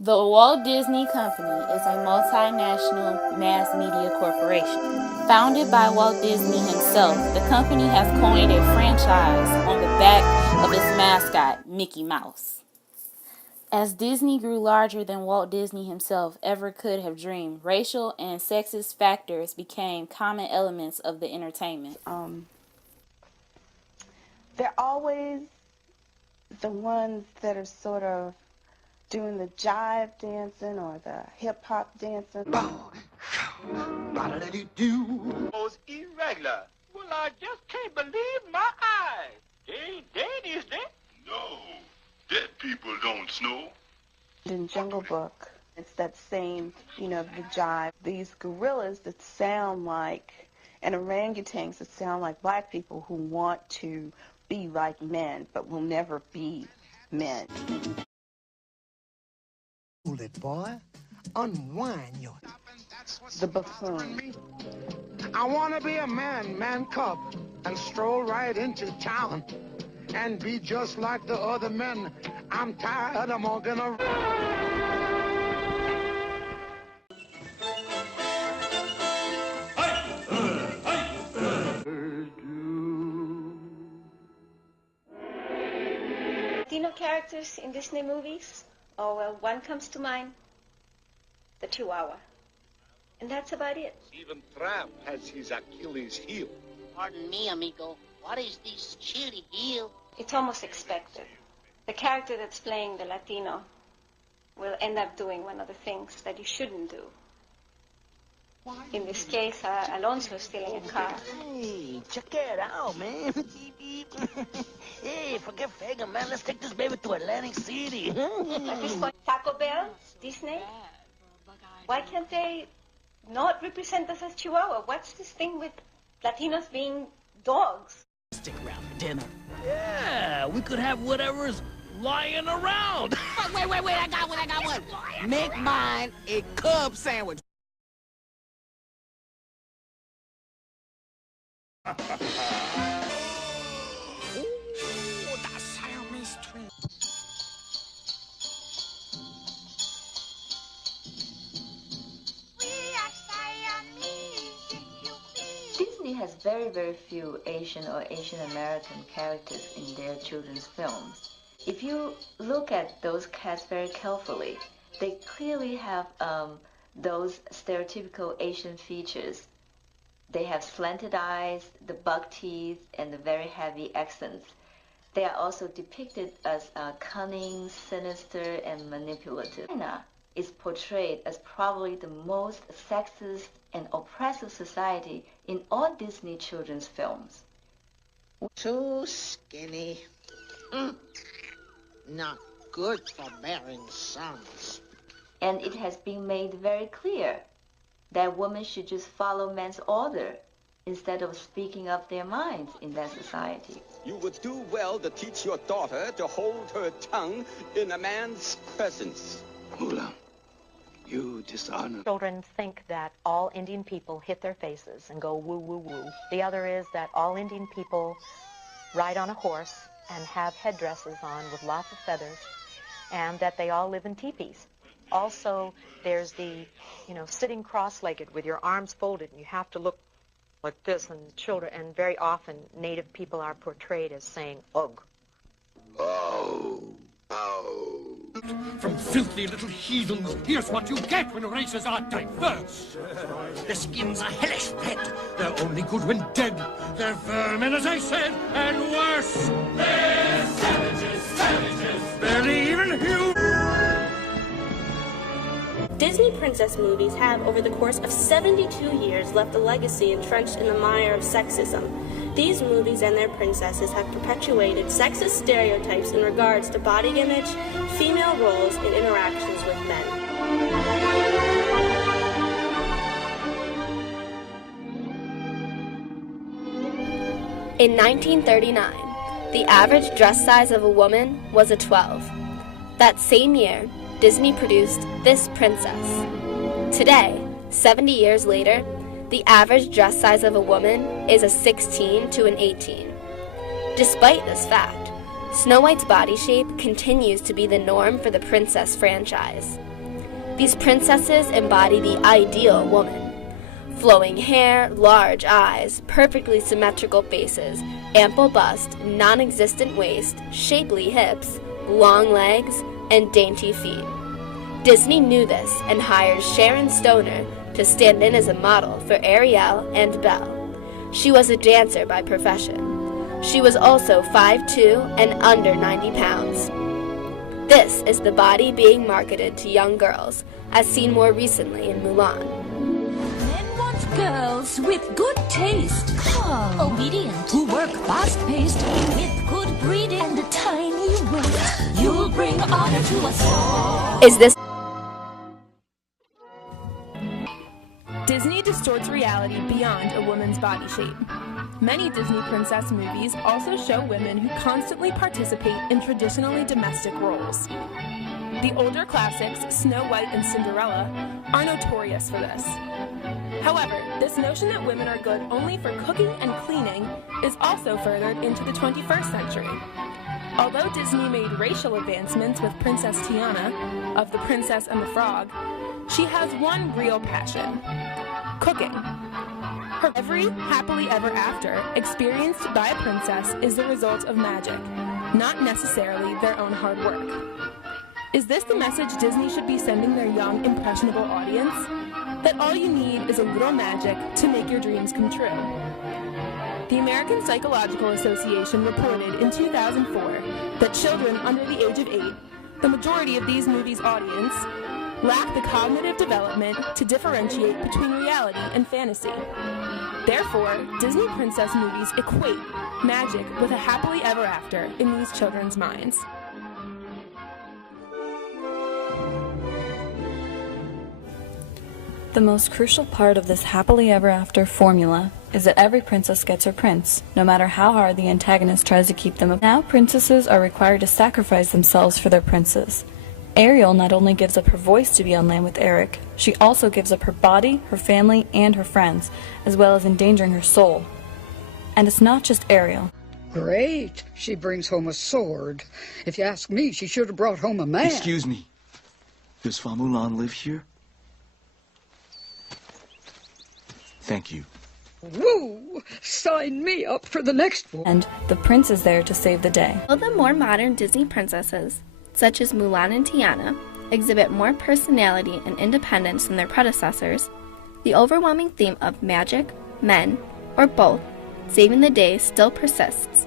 The Walt Disney Company is a multinational mass media corporation. Founded by Walt Disney himself, the company has coined a franchise on the back of its mascot, Mickey Mouse. As Disney grew larger than Walt Disney himself ever could have dreamed, racial and sexist factors became common elements of the entertainment. They're always the ones that are sort of doing the jive dancing or the hip-hop dancing. Was irregular. Well, I just can't believe my eyes. They ain't dead, is they? No, dead people don't snow. In Jungle Book, it's that same, the jive. These gorillas that sound like, and orangutans that sound like black people who want to be like men, but will never be men. Hold it, boy. Unwind your... The buffoon. I want to be a man cub, and stroll right into town, and be just like the other men. I'm tired, I'm all gonna... Latino characters in Disney movies? Oh, well, one comes to mind, the Chihuahua. And that's about it. Even Tramp has his Achilles heel. Pardon me, amigo. What is this chili heel? It's almost expected. The character that's playing the Latino will end up doing one of the things that you shouldn't do. In this case, Alonso is stealing a car. Hey, check it out, man. Hey, forget Fagan, man. Let's take this baby to Atlantic City. At this point, Taco Bell, Disney, why can't they not represent us as Chihuahua? What's this thing with Latinos being dogs? Stick around for dinner. Yeah, we could have whatever's lying around. Wait, I got one. Make mine a Cub sandwich. Disney has very, very few Asian or Asian American characters in their children's films. If you look at those cats very carefully, they clearly have those stereotypical Asian features. They have slanted eyes, the buck teeth, and the very heavy accents. They are also depicted as cunning, sinister, and manipulative. China is portrayed as probably the most sexist and oppressive society in all Disney children's films. Too skinny. Not good for bearing sons. And it has been made very clear that women should just follow men's order instead of speaking up their minds in that society. You would do well to teach your daughter to hold her tongue in a man's presence. Mula, you dishonor. Children think that all Indian people hit their faces and go woo, woo, woo. The other is that all Indian people ride on a horse and have headdresses on with lots of feathers, and that they all live in teepees. Also, there's the, sitting cross-legged with your arms folded, and you have to look like this, and children, and very often Native people are portrayed as saying, ugh. Oh. From filthy little heathens, here's what you get when races are diverse. Their skins are hellish red. They're only good when dead. They're vermin, as I said, and worse. They're savages, barely even human. Disney princess movies have, over the course of 72 years, left a legacy entrenched in the mire of sexism. These movies and their princesses have perpetuated sexist stereotypes in regards to body image, female roles, and interactions with men. In 1939, the average dress size of a woman was a 12. That same year, Disney produced This Princess. Today, 70 years later, the average dress size of a woman is a 16 to an 18. Despite this fact, Snow White's body shape continues to be the norm for the princess franchise. These princesses embody the ideal woman. Flowing hair, large eyes, perfectly symmetrical faces, ample bust, non-existent waist, shapely hips, long legs, and dainty feet. Disney knew this and hires Sharon Stoner to stand in as a model for Ariel and Belle. She was a dancer by profession. She was also 5'2" and under 90 pounds. This is the body being marketed to young girls, as seen more recently in Mulan. Men want girls with good taste, calm, obedient, who work fast-paced, with good breeding and a tiny waist. You'll bring honor to us all. Is this Disney distorts reality beyond a woman's body shape. Many Disney princess movies also show women who constantly participate in traditionally domestic roles. The older classics, Snow White and Cinderella, are notorious for this. However, this notion that women are good only for cooking and cleaning is also furthered into the 21st century. Although Disney made racial advancements with Princess Tiana of The Princess and the Frog, she has one real passion: cooking. Her every happily ever after experienced by a princess is the result of magic, not necessarily their own hard work. Is this the message Disney should be sending their young, impressionable audience? That all you need is a little magic to make your dreams come true. The American Psychological Association reported in 2004 that children under the age of 8, the majority of these movies' audience, lack the cognitive development to differentiate between reality and fantasy. Therefore, Disney princess movies equate magic with a happily ever after in these children's minds. The most crucial part of this happily ever after formula is that every princess gets her prince, no matter how hard the antagonist tries to keep them up. Now princesses are required to sacrifice themselves for their princes. Ariel not only gives up her voice to be on land with Eric, she also gives up her body, her family, and her friends, as well as endangering her soul. And it's not just Ariel. Great. She brings home a sword. If you ask me, she should have brought home a man. Excuse me. Does Fa Mulan live here? Thank you. Woo! Sign me up for the next one. And the prince is there to save the day. All the more modern Disney princesses, such as Mulan and Tiana, exhibit more personality and independence than their predecessors, the overwhelming theme of magic, men, or both, saving the day still persists.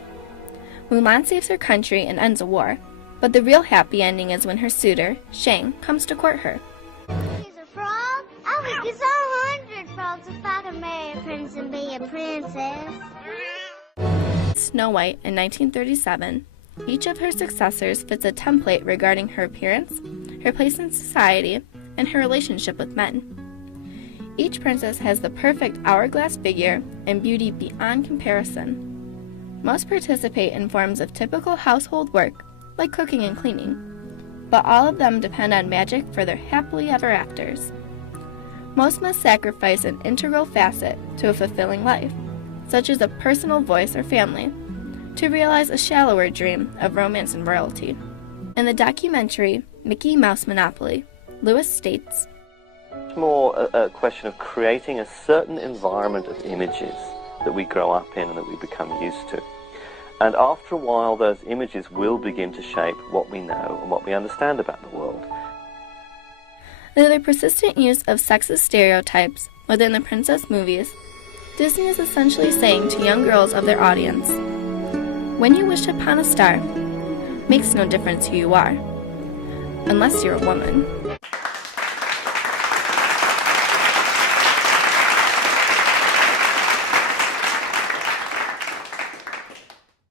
Mulan saves her country and ends a war, but the real happy ending is when her suitor, Shang, comes to court her. He's a frog? I would get 100 frogs if I could marry a prince and be a princess. Snow White in 1937, each of her successors fits a template regarding her appearance, her place in society, and her relationship with men. Each princess has the perfect hourglass figure and beauty beyond comparison. Most participate in forms of typical household work, like cooking and cleaning, but all of them depend on magic for their happily ever afters. Most must sacrifice an integral facet to a fulfilling life, such as a personal voice or family, to realize a shallower dream of romance and royalty. In the documentary Mickey Mouse Monopoly, Lewis states, It's more a question of creating a certain environment of images that we grow up in and that we become used to. And after a while, those images will begin to shape what we know and what we understand about the world. Through the persistent use of sexist stereotypes within the princess movies, Disney is essentially saying to young girls of their audience, when you wish upon a star, makes no difference who you are, unless you're a woman.